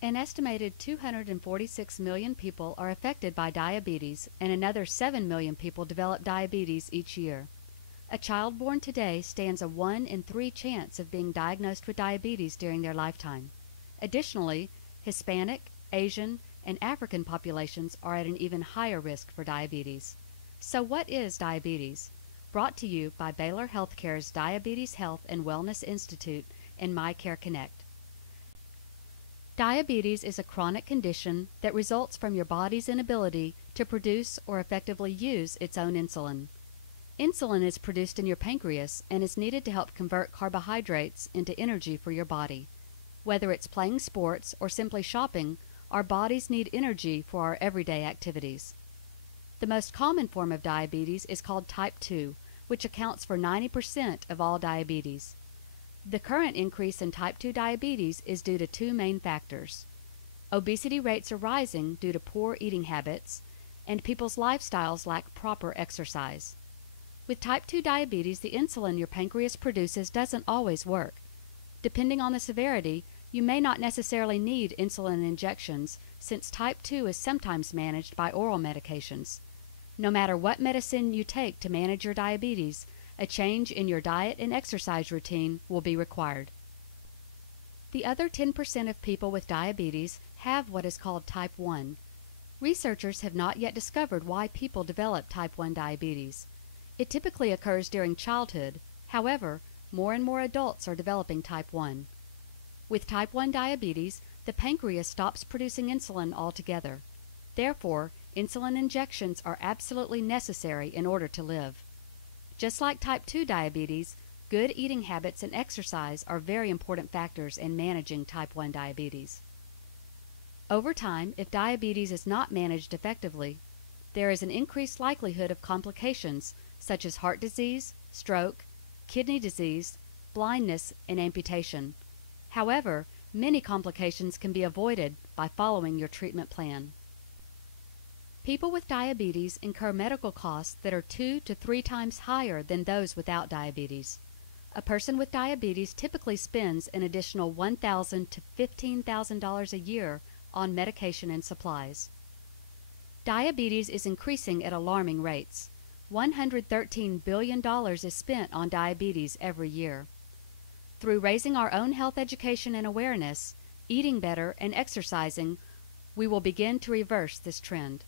An estimated 246 million people are affected by diabetes, and another 7 million people develop diabetes each year. A child born today stands a 1 in 3 chance of being diagnosed with diabetes during their lifetime. Additionally, Hispanic, Asian, and African populations are at an even higher risk for diabetes. So what is diabetes? Brought to you by Baylor Healthcare's Diabetes Health and Wellness Institute and MyCare Connect. Diabetes is a chronic condition that results from your body's inability to produce or effectively use its own insulin. Insulin is produced in your pancreas and is needed to help convert carbohydrates into energy for your body. Whether it's playing sports or simply shopping, our bodies need energy for our everyday activities. The most common form of diabetes is called type 2, which accounts for 90% of all diabetes. The current increase in type 2 diabetes is due to two main factors. Obesity rates are rising due to poor eating habits, and people's lifestyles lack proper exercise. With type 2 diabetes, the insulin your pancreas produces doesn't always work. Depending on the severity, you may not necessarily need insulin injections, since type 2 is sometimes managed by oral medications. No matter what medicine you take to manage your diabetes, a change in your diet and exercise routine will be required. The other 10% of people with diabetes have what is called type 1. Researchers have not yet discovered why people develop type 1 diabetes. It typically occurs during childhood. However, more and more adults are developing type 1. With type 1 diabetes, the pancreas stops producing insulin altogether. Therefore, insulin injections are absolutely necessary in order to live. Just like type 2 diabetes, good eating habits and exercise are very important factors in managing type 1 diabetes. Over time, if diabetes is not managed effectively, there is an increased likelihood of complications such as heart disease, stroke, kidney disease, blindness, and amputation. However, many complications can be avoided by following your treatment plan. People with diabetes incur medical costs that are 2 to 3 times higher than those without diabetes. A person with diabetes typically spends an additional $1,000 to $15,000 a year on medication and supplies. Diabetes is increasing at alarming rates. $113 billion is spent on diabetes every year. Through raising our own health education and awareness, eating better, and exercising, we will begin to reverse this trend.